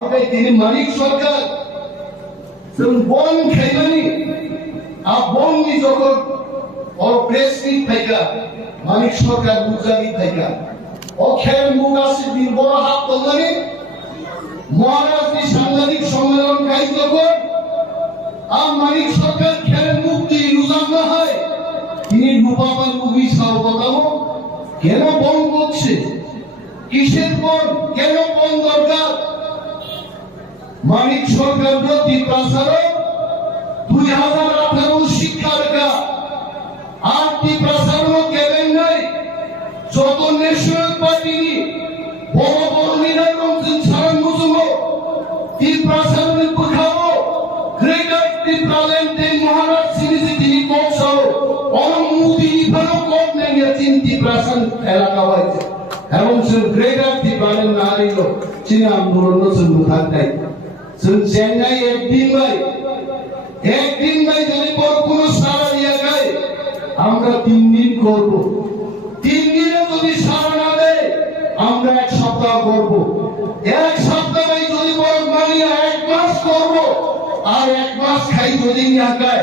তিনি মানিক সরকার বন খাইবানি বননি যখন ওর প্রেস মিট থাকা মানিক সরকার বুঝানি থাকা অখের মুখ আছে দিন বড় হাত তোলানি মহারাজনী সাংবাদিক সম্মেলন খাই যখন মানিক সরকার খেলের মুখ দিয়ে রুজান না হয় তিনি রূপাবার মুভি সাবধানো কেন বন করছে কিসের বন কেন বন দরকার মানিক সরকার প্রতি প্রচারক 2018 শিক্ষার আটটি প্রচারক কেবেন নাই যত ন্যাশনাল পার্টি বড় বড় লিডার রমজান ছাড়ান মুজুমো তি প্রচারক বুঝাবো গ্রেটার ত্রিপ্রালেন্টে মহারাজ সিরিজে তিনি কৌশল অনুমতি নিভানো কোট নেই চিন্তি প্রচার এলাকা হয়েছে এবং সে গ্রেটার ত্রিপ্রালেন্ট না রইল চীন আন্দোলন শুরু থাকতাই চেন্নাই একদিন ভাই যদি কোনো সারা দিয়া গায় আমরা 3 দিন করব 3 দিনে যদি সারা না দেয় আমরা 1 সপ্তাহ করব 1 সপ্তাহ ভাই যদি বড় মানিয়া 1 মাস করব আর 1 মাস খাই যদি না গায়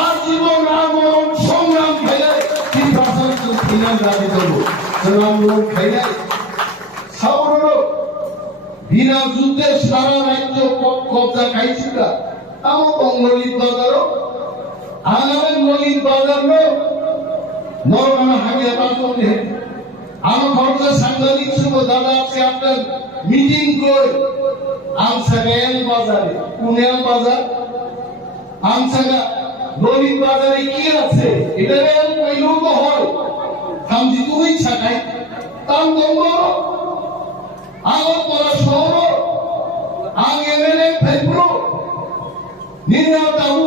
আর জীবন আমরণ সংগ্রাম খাইলে কি ভাষা ফিনাল দাবি করব সংগ্রাম খাইলে সাবরো বিনা যুদ্ধে সারা রাজ্য কবজা খাইছিল আমার বঙ্গলিত বাজারও আগামী মলিন বাজার নরমানা হামিয়া বাজনে আমার ঘরটা সাংবাদিক ছিল দাদা আজকে আপনার মিটিং করে আমসাগেল বাজারে কুনেল বাজার আমসাগা মলিন বাজারে কি আছে এটা রেল কইলো তো হয় খামজি তুই ছাকাই তাম দঙ্গর আগরতলা শহর আং এমএলএ ফেব্রু নিরাতাউ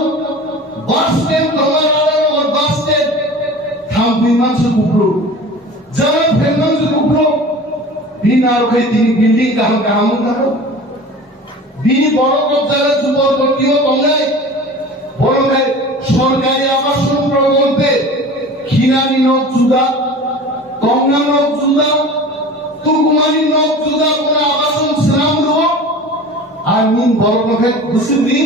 বাস স্ট্যান্ড তোমার বাস স্ট্যান্ড থামবি মাছ কুকুর যারা ফেমাস কুকুর বিনার কই তিনি বিল্ডিং কাম করো বিনি বড় যারা যুবক ব্যক্তিও বঙ্গাই বড় ভাই সরকারি আবাসন প্রকল্পে খিনানি নক জুদা কংনা নক জুদা তুকুমানি নক জুদা কোন আবাসন শ্রাম রো আর নিন বড় ভাই গুসুদি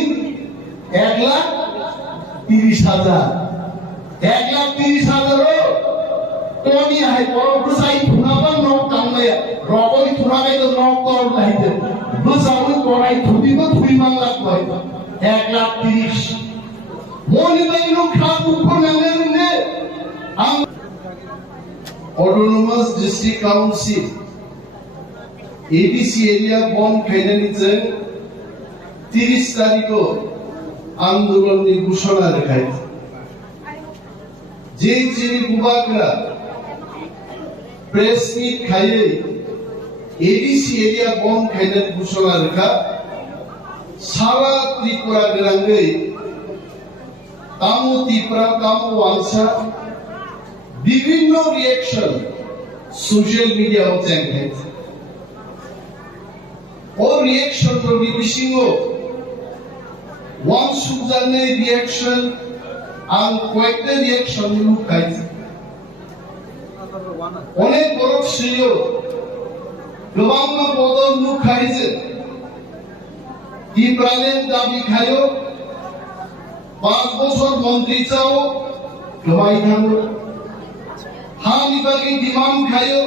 1,30,000 1,30,000 টনি হাই বড় বুসাই থুনাবা নক কামলায়া রবই থুনাবাই তো নক কর লাইতে বুসাউই করাই থুদিব 2 মান লাখ কয় 1,30,000 মনিবাই নো খাবু কোনালেন নে autonomous district council ADC area বন খাইনানিতে 30 তারিখও আন্দোলনের ঘোষণা রেখায় যে চিনি বুবাকরা প্রেস মিট খাইয়ে এডিসি এরিয়া বন খাইনার ঘোষণা রেখা সারা ত্রিপুরা গ্রামে তামো ত্রিপুরা তামো ওয়াংসা বিভিন্ন রিঅ্যাকশন সোশ্যাল মিডিয়া হচ্ছে ও রিঅ্যাকশন তো বিবিসিং ওয়ান সুজানের রিঅ্যাকশন আর কয়েকটা রিঅ্যাকশন লুক খাইছে অনেক বড় ছিল গোবাং বদল লুক খাইছে কি প্রাণের দাবি খায়ো 5 বছর মন্ত্রী চাও গোবাই থাকো হানিবাগি ডিমান্ড খায়ো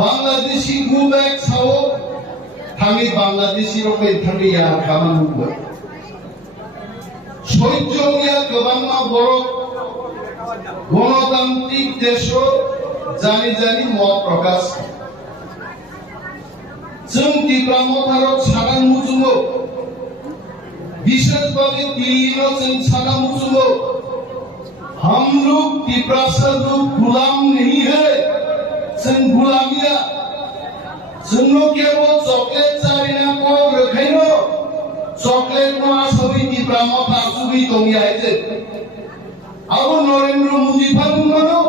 বাংলাদেশি মুভেক চাও থামি বাংলাদেশি রকম থামি আর খামান মুভ সৈন্যিয়া গোবাংমা বড় গণতান্ত্রিক দেশ জানি জানি মত প্রকাশ जों ত্রিপুরা মথারক সারা মুজুমো বিশেষভাবে দিল্লিও जों सारा मुझको हम लोग त्रिपुरा से लोग गुलाम नहीं है जों गुलामिया जों केवल चॉकलेट चारिना को रखाइनो चॉकलेट नो आसबि त्रिपुरा मथा सुबि दंगि आइजे आबो नरेंद्र मोदी फानुमानो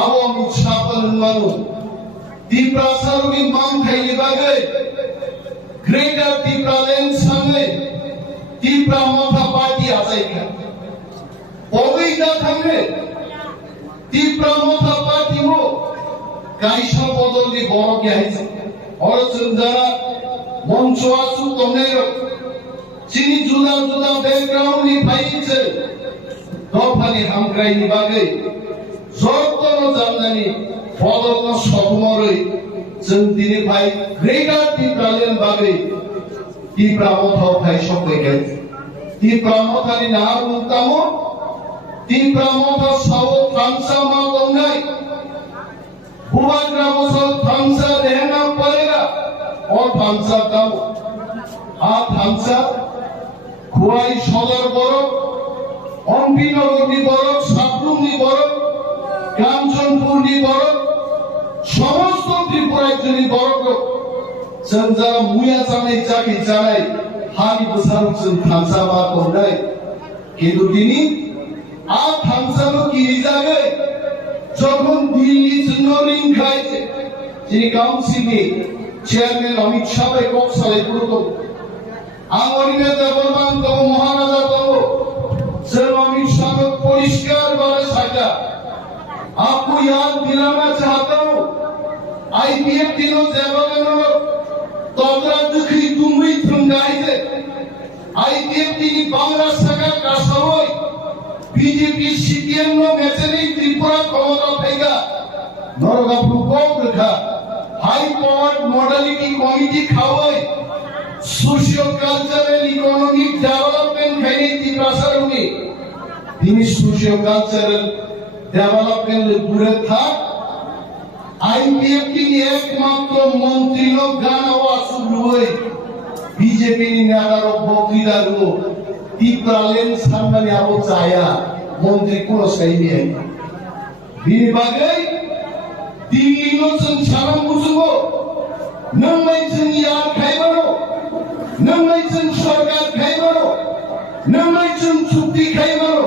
आबो अमित शाह फानुमानो त्रिपुरा सारुनि मान खाइले बागै ग्रेटर ত্রিপুরাল্যান্ড सामने त्रिपुरा मथा पार्टी आजाइका অবৈধা থাকলে ত্রিপুরা মথা পার্টি হো কাইসা বদল দি বড় কে আইছে और যারা মঞ্চआसु तंनायाव जोंनि जुदा जुदा बेकग्राउन्डनि फाइसे दफानि हामग्रायनि बागै जत्न जानानै फलक सगमरै जों दिनैहाय ग्रेटार टिप्रालेन बागै टिप्रामथाव फाइ सफैगोन टिप्रामथानि नाम बुंतामो टिप्रामथा साव थांसा मा दंनाय बुबाग्रामसाव थांसा रहना पड़ेगा और थांसा दाम आ थांसा खुआई सदर बरफ अम्बिनगरनि बरफ साबरुमनि बरफ कांचनपुरनि बरफ समस्त त्रिपुरानि बरफ जों जारा मुया जानाय जाखि जानाय हानि बोसाराव जों थांसा मा दंनाय किन्तु दिनै आ थांसानो गिरि जागै যখন দিল্লি জন্য খাইছে যিনি কাউন্সিলनि চেয়ারম্যান অমিত শাহ কক সালাইপুর आंगरिने देवरमान दङ महाराजा दङ जों अमित शाह परिष्कार बारे साजा आपको याद दिलाना चाहता हूँ आईपीएफ दिनों जेबनो तोदरा दुखी तुम्ही थंगाई से आईपीएफ दिनी बांग्ला सगा कासवई बीजेपी सीपीएम नो मेचेनी त्रिपुरा क्षमता फैगा नरगापुर कम रखा हाई पावर मॉडलिटी कमिटी खावई सोशियो कल्चरल इकोनॉमिक डेवलपमेंट खाइने त्रिपुरासारुनी दिनी सोशियो कल्चरल डेवलपमेंट बुरे था आईपीएफ की एकमात्र मंत्री लोग गाना सुरुई बीजेपी नि नागारो बक्तिदारु टिप्रालेन साननानै आबो जाया मंत्री कोनो सैनि है बिनि बागै दिल्लीनो जों सारा बुझुगो नोंलाय जों यार खाइबानो नोंलाय जों सरकार खाइबानो नोंलाय जों चुक्ति खाइबानो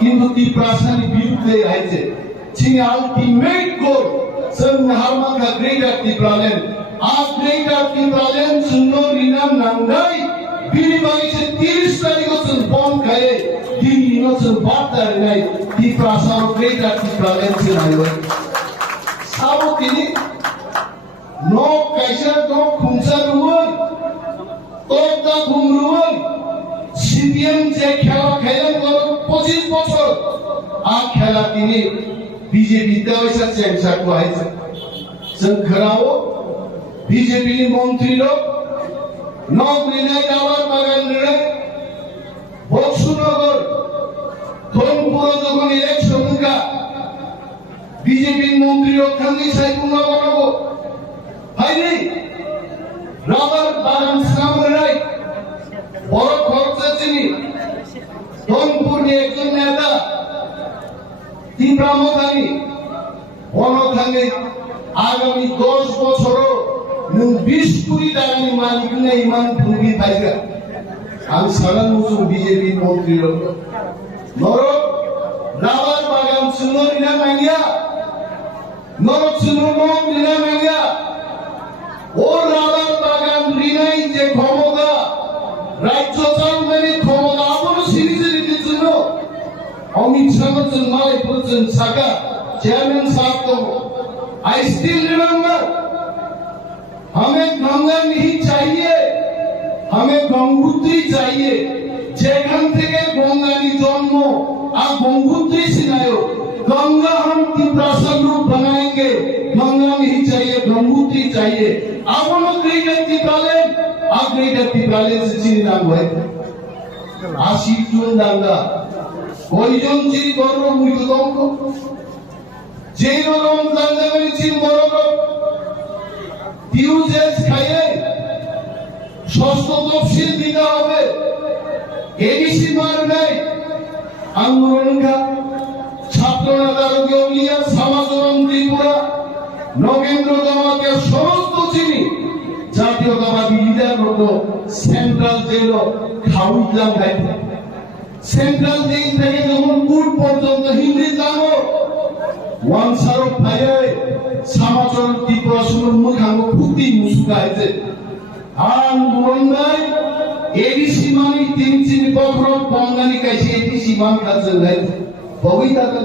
किन्तु टिप्रासानि बिरुद्धे आइजे जोंनि आल्टिमेट गोल जों हारमांगा ग्रेटार टिप्रालेन आ ग्रेटार टिप्रालेन जोंनो रिना नांनाय बिनि बागैसो 30 तारिखआव जों बन खायो दिल्लीनो जों बादायनाय टिप्रासाव ग्रेटार टिप्रालेन जों साबो दिनै न काइसा न खुंसारुमोन तोता घुमरुमोन सीपीएम जे खेला खेलेन 25 বছর आ खेला दिनै बीजेपी देवैसा चेंसाखौ आइছে जों खोनावो बीजेपी नि मंत्री लोग नगरिनाय दालार बागान रे बक्सुनगर धनपुर যখন इलेक्शन होगा बीजेपी मंत्री लोग खांगी साइकुना बनाबो हाइने राबार बागान सामने बड़ खर्चा चिनी धनपुर नि एकजन नेता टिप्रामथानि बनथाङै आगामी 10 বছরও नों 20 কোটি টাকাनि मालिक नै इमान भूमि पाइगा आं साना मुसु बीजेपी मंत्री नर राबार बागान सुनो रिना नांगिया नरक सुनो नक रिना नांगिया ও রাবার বাগান রিনাই যে ক্ষমতা রাজ্য চালমানি ক্ষমতা আবারও সিরিজের জন্য অমিত শাহ जों मालायफोरजों सागा चेयरमैन साहब को आई स्टिल रिमेंबर हमें गंगा नहीं चाहिए हमें गंगोत्री चाहिए যেখান থেকে গঙ্গানি জন্ম আর গঙ্গোত্রী सिनायो गंगा हम टिप्रासा रूप बनाएंगे गंगा नहीं चाहिए गंगोत्री चाहिए आपनो ग्रेटर टिप्रालेन आ ग्रेटर टिप्रालेन से चिनी नाम है 80 জন দাঙ্গা কয়জন চিনি গর্ব মৃত্যুদণ্ড যেই রকম দাঙ্গা করেছি বড় টিউজেস খাইয়ে ষষ্ঠ তফসিল দিতে হবে এবিসি মার নাই আন্দোলনকা ছাত্র নেতা রোগিয়া সমাজরণ ত্রিপুরা নগেন্দ্র জামাতের সমস্ত চিনি জাতীয়তাবাদী লিডার হতো সেন্ট্রাল জেল খাউইলাম গাইতে সেন্ট্রাল জেল থেকে যখন কোর্ট পর্যন্ত হিন্দি জানো ওয়ানসারো ফাইয়ে সমাজরণ ত্রিপুরা সুর মুখাঙ্গ ফুটি মুসুকাইছে আন্দোলনায় এবিসি মানি তিন চিনি পকরম বঙ্গানি কাইছে এবিসি মান কাজে গাইছে বগিতাকে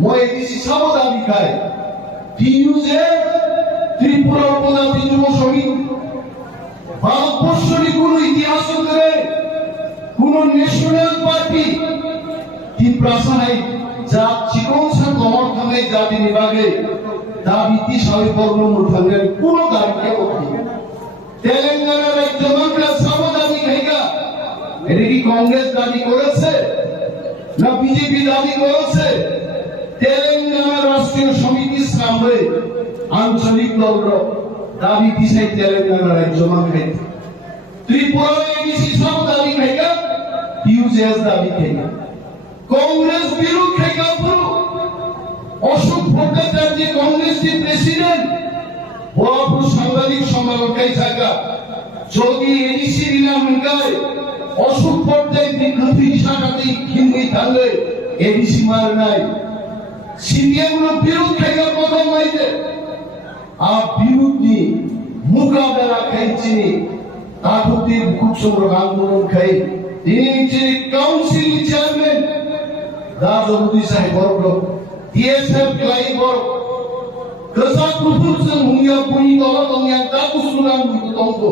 মই এবিসি সাবধানী খায় টিউজে ত্রিপুরা উপজাতি যুব সমিতি ভারতবর্ষের কোন ইতিহাস ধরে কোন ন্যাশনাল পার্টি ত্রিপ্রাসায় যা চিকনসা কমর থানায় জাতি বিভাগে দাবিতি সাহেব বর্ণ মুঠানের কোন দাবিকে বলি তেলেঙ্গানার রাজ্য মন্ত্রী সব দাবি খাইগা এটা কি কংগ্রেস দাবি করেছে না বিজেপি দাবি করেছে? তেলেঙ্গানা রাষ্ট্রীয় সমিতির সামনে আঞ্চলিক দল দাবি দিছে তেলেঙ্গানা রাজ্য মন্ত্রী ত্রিপুরা এডিসি সব দাবি খাইগা ইউজেস দাবি খাইগা কংগ্রেস বিরোধ খাইগা পুরো অশোক ভট্টাচার্য কংগ্রেসের প্রেসিডেন্ট বড়পুর সাংবাদিক সম্মেলন কাই থাকা যদি এডিসি নাম গায় অশোক ভট্টাচার্য দীর্ঘ ইশারাতে হিন্দি থাকলে এডিসি মার নাই সিপিএম বিরোধ খাইগা প্রথম মাইতে আর বিরোধী মোকাবেলা খাইছি তাহলে খুব সুন্দর আন্দোলন খাই তিনি কাউন্সিল চেয়ারম্যান রাজমন্ত্রী সাহেব বর্গ DSF Klaibor kesak kufusun hingga bunyi tolong yang tak usulan itu tongko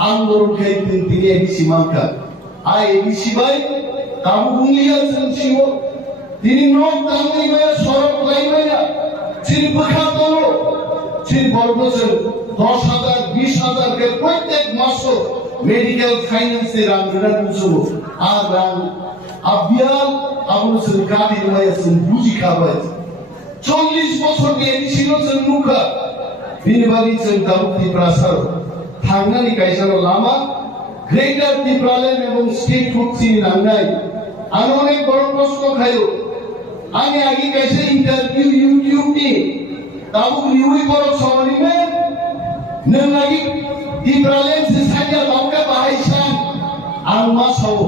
anggur kaitin tini edisi mangka ai edisi baik kamu bunyian sensiwo tini non kamu ini sorok lainnya ciri berkatolo ciri borbosen 10,000 20,000 ke প্রত্যেক মাসে medical ফাইন্যান্সের আন্দোলন উৎসব আর আবিয়াল আবু সরকারি রয়েছেন বুঝি খাবার 40 বছর দিয়ে ছিল মুখা বিনিবাড়ি দাউতি প্রাসার থাঙ্গানি কাইসার লামা গ্রেটার ত্রিপুরাল্যান্ড এবং স্টেট ফুডসি নাঙ্গাই আর অনেক বড় প্রশ্ন খাইও আমি আগে কাইসে ইন্টারভিউ ইউটিউব নি তাবু নিউই বড় সরিমে নলাগি ত্রিপুরাল্যান্ড সিসাইয়া লাউকা বাহাইসান আলমা সব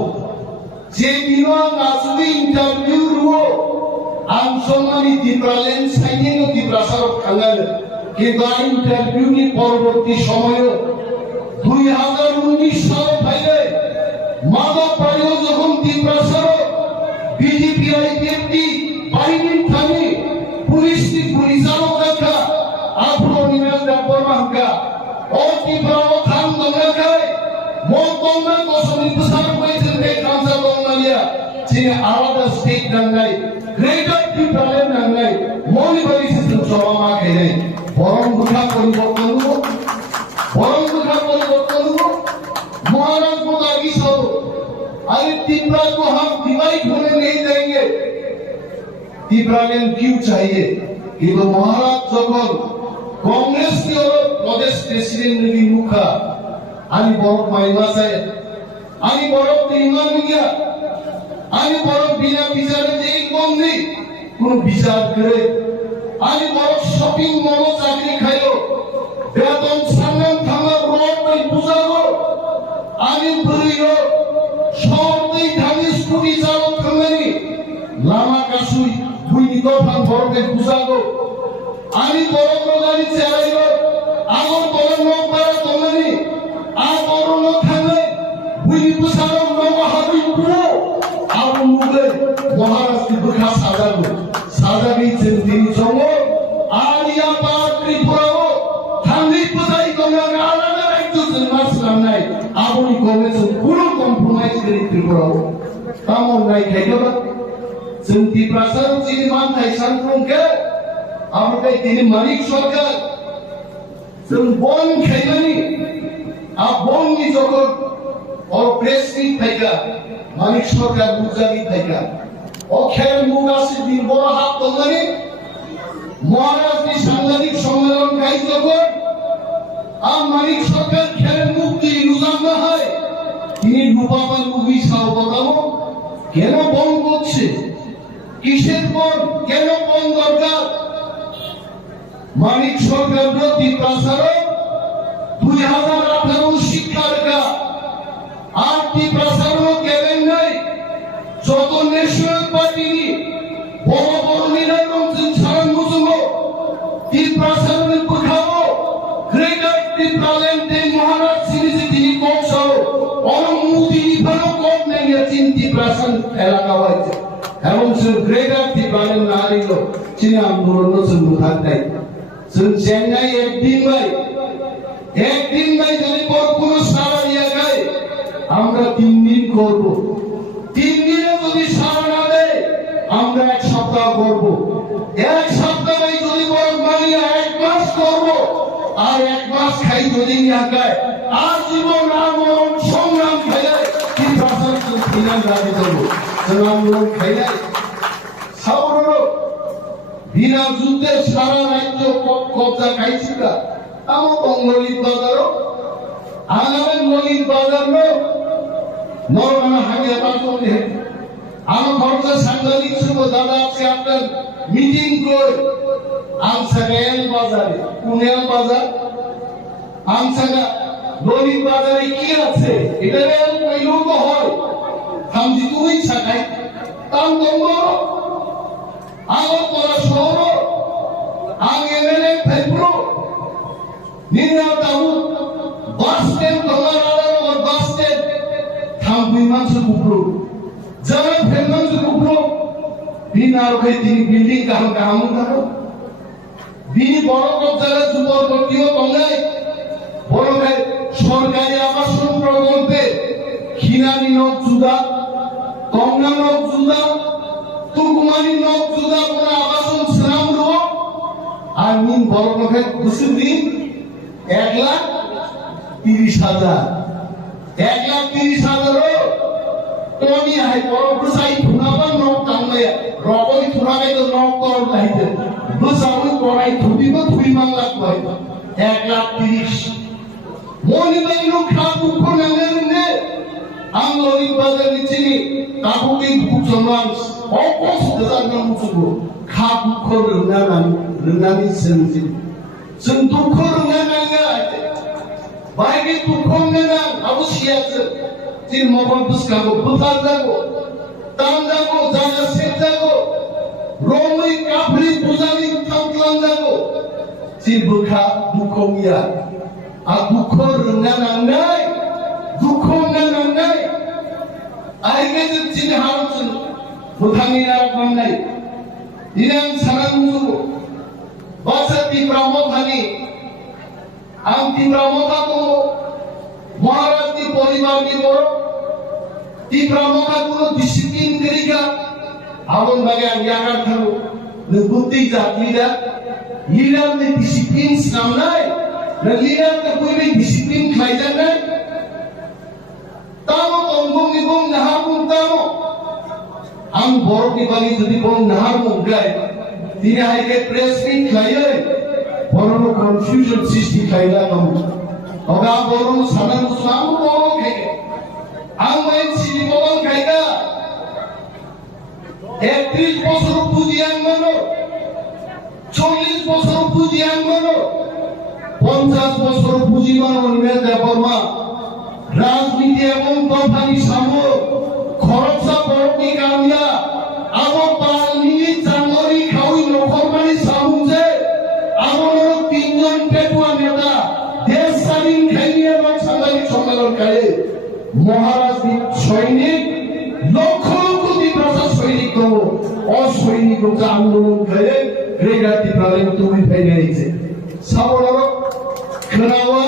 যে দিনো নাসুই ইন্টারভিউ রুও আম সম্মানি ত্রিপুরাল্যান্ড সাইনিং ও ত্রিপুরাসার খাঙ্গাল কিন্তু ইন্টারভিউ নি পরবর্তী সময়ে 2019 সাল ফাইলে মাদক পাইও যখন ত্রিপুরাসার বিজেপি আইপিএফটি বাহিনীর থামি পুলিশারও দেখা আপনো নিমেল দাপর মাঙ্কা ও ত্রিপুরা থাম দঙ্গাকায় মন দঙ্গা কসমি প্রসার হয়েছে রে কাঁচা দঙ্গালিয়া যিনি আলাদা স্টেট দঙ্গাই গ্রেটার ত্রিপুরাল্যান্ড দঙ্গাই মনি বাড়ি সিস্টেম সবামা খেলে বরং দুঃখা পরিবর্তন महाराज को आगे सो अरे त्रिपुरा को हम डिवाइड होने नहीं देंगे त्रिपुरालैंड क्यों चाहिए কিন্তু মহারাজ যখন কংগ্রেস কি ওর প্রদেশ প্রেসিডেন্ট নি মুখা আমি বড় মাইমা চাই আমি বড় ইমান গিয়া আমি বড় বিনা বিচারে যেই বন্দি কোন বিচার করে আমি বড় শপিং মল চাকরি খাইও বেতন সামনে থামার রোড নাই বুঝাবো আমি বুড়িও সবই ধানি স্কুটি চালক থামানি লামা কাসুই বুইনি দফান ভরতে বুঝাবো আমি বড় গাড়ি চালাইও আগর বড় নৌকা থামানি আর বড় নৌকা থামে বুইনি বুঝাবো নৌকা হাবি পুরো আর মুগে মহারাষ্ট্র বুখা সাজাবো সাজাবি চিন্তিনি সঙ্গে আলিয়া পাত্রি পুরাও থামলি বুঝাই তোমরা আলাদা একজন মাসলাম নাই আপনি কংগ্রেসের পুরো কম্প্রোমাইজ করে ত্রিপুরাও তেমন নাই খাইবা जों ত্রিপুরাসার যিনি মান খাইসান প্রঙ্কে আমরা তিনি মালিক সরকার जों বন খাইবানি আর বননি যখন और প্রেস মিট থাইকা মালিক সরকার বুঝাবি থাইকা ও খেল মুগাসি দিন বড় হাত তোলানি মহারাষ্ট্র সাংবাদিক সম্মেলন গাইজ যখন আর মালিক সরকার খেলের মুক্তি রুজান না হয় তিনি রূপাবান মুভি সাও বলাবো কেন বন করছে কিসের বন কেন বন দরকার মালিক সরকার ত্রিপুরাসার 2018 শিক্ষার্থা আর ত্রিপুরাসার কেবেন নাই যত ন্যাশনাল পার্টি বড় বড় নিরাপদ ছাড়ান বুঝবো ত্রিপুরাসারের বুঝাবো গ্রেটার ত্রিপুরাল্যান্ডে মহারাজ সিরিজে তিনি কমসাও অনুমতি নিভানো কম নেই চিন ত্রিপুরাসান এলাকা হয়েছে এবং সে গ্রেটার ত্রিপুরাল্যান্ড না দিল চীন আন্দোলন সম্মুখাত নাই চেন্নাই একদিন ভাই যদি কোনো আমরা 3 দিন করব। 3 দিনে যদি সাড়া না দেয় আমরা 1 সপ্তাহ করব। 1 সপ্তাহে যদি বড় মানি 1 মাস করব। আর 1 মাস খাই যদি না খায় আর জীবন আর মরণ সংগ্রাম খেলে কি ভাষণ ফিনান দাবি করব। সংগ্রাম খেলে সাবর বিনা যুদ্ধে সারা রাজ্য কবজা খাইছিল। আমার বঙ্গলিত বাজার আগামী মলিত বাজার নরমানা হাগিয়া পাঠে আমার খরচা সাংবাদিক শুভ দাদা আজকে আপনার মিটিং করে আমসাগাল বাজারে পুনেল বাজার আমসাগা মলিত বাজারে কি আছে এটা কইলেও তো হয় খামজি তুমি ছাকাই তাম দঙ্গর আগরতলা শহর আং এমএলএ ফেব্রু নিনা তাবু বাস স্ট্যান্ড তোমার আর বাস স্ট্যান্ড থাম বিমান সে উপরো যারা ফেমান সে উপরো বিনা রকে তিনি বিল্ডিং কাম কাম করো বিনি বড় কবজারা যুবক ভর্তিও কমলাই বড় ভাই সরকারি আবাসন প্রকল্পে খিনানি নক জুদা কমনা নক জুদা তুকুমানি নক জুদা কোন আবাসন শ্রাম রো আর মিন বড় ভাই দুসুদিন 1,30,000 1,30,000 टोनी है और बुसाई थुनाबा नौक तांगे रॉबोई थुनागे तो नौक कौर लाइते बुसाई कोराई थुटी को थुई मांगला कोई 1,30,000 मोनी बाइनो खापु को नंगे आंगलोनी बाजार निचनी कापु की भूख जमान ऑकोस दजार नमुचुको खापु को रंगानी सेंसी संतुको रंगानी आते बाइके तुको रंगानी अवश्य तिर मकन पुस्काको बुताल जाको ताम जाको जागा सेट जाको रोमई काफरी पुजानी थांतलां जाको तिर बुखा दुखोमिया आ दुखो रंगानांगाय दुखो रंगानांगाय आइगे तिर हाउचन बुथानि नाराक माननाय इनां सानांगु बासा तिप्रामथानि आं तिप्रामथाको महाराज की परिवार की बड़ो तीव्रमता को डिसिप्लिन करेगा आवन बागे यागार थारो नबुद्धि जातीदा लीडर ने डिसिप्लिन सामनाय न लीडर का कोई भी डिसिप्लिन खाइदा नहीं तामो तंगों निगों नहार मुंतामो हम बड़ो की बागी जदी बोल नहार मुंगाय तीने हाई के प्रेस मीट खाइए बड़ो नो कंफ्यूजन सृष्टि खाइदा कम ओगा बोरो साना मुस्लाम बोरो खाइगे आं माइन सिनि बोलो खाइगा 31 বছর পুজিয়ান মানো 40 বছর পুজিয়ান মানো 50 বছর পুজি মানো নিমে দেবমা রাজনীতি এবং তফানি সামো খরচা বড়কি কামিয়া আবো পালনি জাঙ্গরি খাওই নখরমানি সামুজে আমনো তিনজন পেটুয়া নেতা দেশ স্বাধীন খাইয়ে এবং সাংবাদিক সম্মেলন করে মহারাজ সৈনিক লক্ষ লক্ষ দিব্রাসা সৈনিক তো অসৈনিক আন্দোলন করে রেগাতি প্রাণী তুমি ফেলে দিয়েছে সাবর খনাওয়া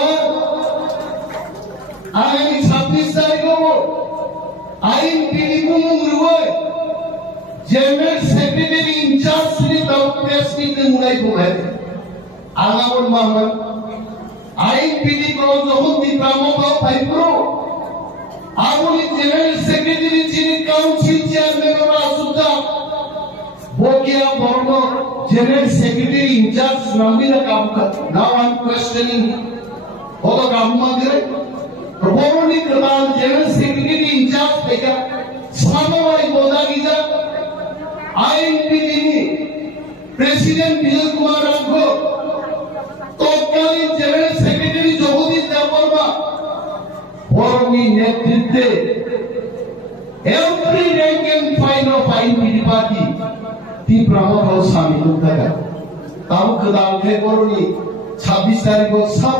আগামী 26 তারিখ আইন বিধি মুমুরুয় জেনারেল সেক্রেটারি ইনচার্জ শ্রী দাউদ প্রেস মিটে মুলাই বলে আলাউল মাহমুদ আইন বিধি যখন দিব্রামতা পাইপ্রো आगोनी जनरल सेक्रेटरी चीनी काउंसिल चेयरमैन और आसुदा बोकिया बोर्नो जनरल सेक्रेटरी इंचार्ज नंबीला काम का नाउ आई एम क्वेश्चनिंग ओदो काम मांगे बोरोनी करवाल जनरल सेक्रेटरी इंचार्ज पेगा सामवाई बोदागीजा आईएनपीडी प्रेसिडेंट विजय कुमार राघो तत्कालीन जनरल सेक्रेटरी जगदीश देववर्मा बोरोनी नेतृत्वे every rank and file of INPD party ती प्रमुख और शामिल होता है ताऊ कदाल के बोरोनी 26 तारीख को सब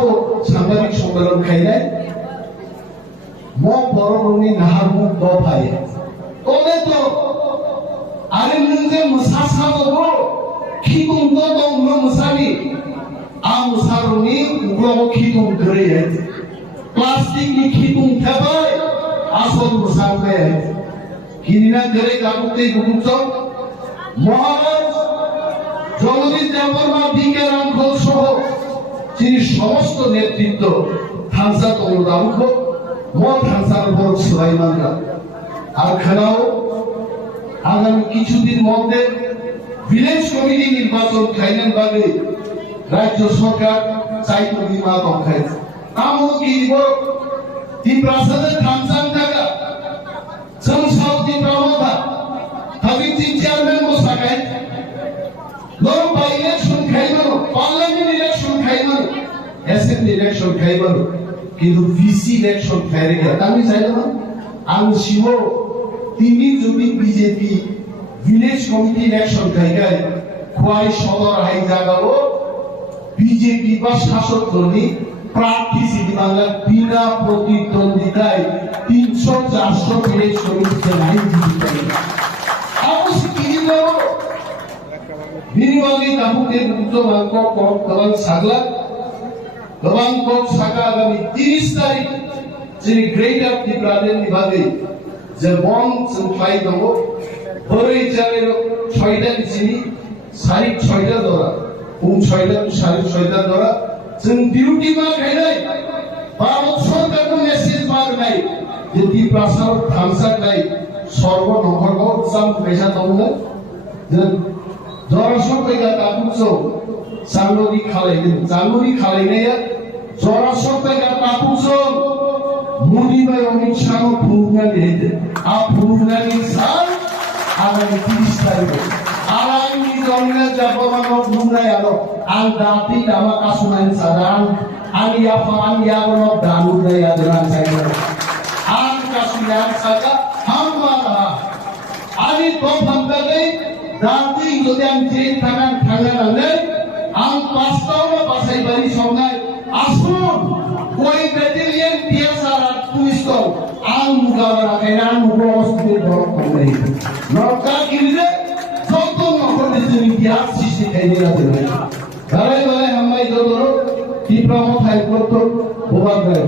सांगठनिक सम्मेलन खाइले मो बोरोनी नहार मुख दो भाई तोले तो आरे मुझे मुसासा दो खीतुम दो उन मुसानी आ मुसारोनी उग्रो खीतुम करे है प्लास्टिक की खीतुम थबाय আসল প্রসাদে কিনা ধরে কাকুতে গুরুত্ব মহারাজ জগদীশ দেববর্মা বিকে রামঘোষ সহ যিনি সমস্ত নেতৃত্ব থানসা তমদামুখ মত থানসার বড় সুলাইমানরা আর খেলাও আগামী কিছুদিন মধ্যে ভিলেজ কমিটি নির্বাচন খাইলেন বাদে রাজ্য সরকার চাইতো বিমা কম খাইছে আমও কি দিব তিপ্রাসাদের থানসান থাকা जों साउथ इंडिया हाबी तीन चेयरमैन को सकाय लोग बाय इलेक्शन खाइबो पार्लियामेंट इलेक्शन खाइबो असेंबली इलेक्शन खाइबो কিন্তু ভিসি ইলেকশন খাইরে গেল আমি চাইলাম আমি শিব তিনি যদি বিজেপি ভিলেজ কমিটি ইলেকশন খাইগায় খোয়াই সদর হাই জাগাও বিজেপি বা শাসক দলই প্রার্থী সিটি বাংলার বিনা প্রতিদ্বন্দ্বিতায় 300-400 ভিলেজ কমিটিতে লাইন দিতে অবশ্যই কি দিব বিনিময়ে কাপুকে উত্তর অঙ্ক কম সাগলা गोबां कम साका आगामी 30 तारिख जोंनि ग्रेटार त्रिपुरानि बिभागे जे बन जों फ्लाइ दङ बोरै जाने 6टा निसिनि 6:30 दरा फुं 6टा 6:30 दरा जों डिउटि मा गायनाय भारत सरकारखौ मेसेज मारनाय जे त्रिपुरासाव थांसानाय सर्व नखरखौ साम पैसा दङ जे जरासर पैगा तापुसौ जानुवारि खालायनाया जरासर पैगा तापुसौ मोदी भाई अमित शाह फुरुनानै हेदे आ फुरुनानै सान आगामी 30 तारिख आगामी जंगा जाबानो फुरुनाय आरो आं दाति दामा कासुनाय सारां आं यागनो दानुनाय आदरां साइनो आं कासुनाय सागा हाममारा आनि तो फंदागै दाति যদি আমি যে থানাनै आं पास्तावनो बासायबारि संनाय आसुन गय बेटेलियन पिएसआर पुलिस दं आं मुगाबाराखैना आं मुगावस्ति दर खंनाय नरका गिरिजे जत नखरनि जोंनि बिहार सिसि खायनो जादों बाराय बाराय हामबाय दरो टिप्रामो थाइपरतो बोबाग्राय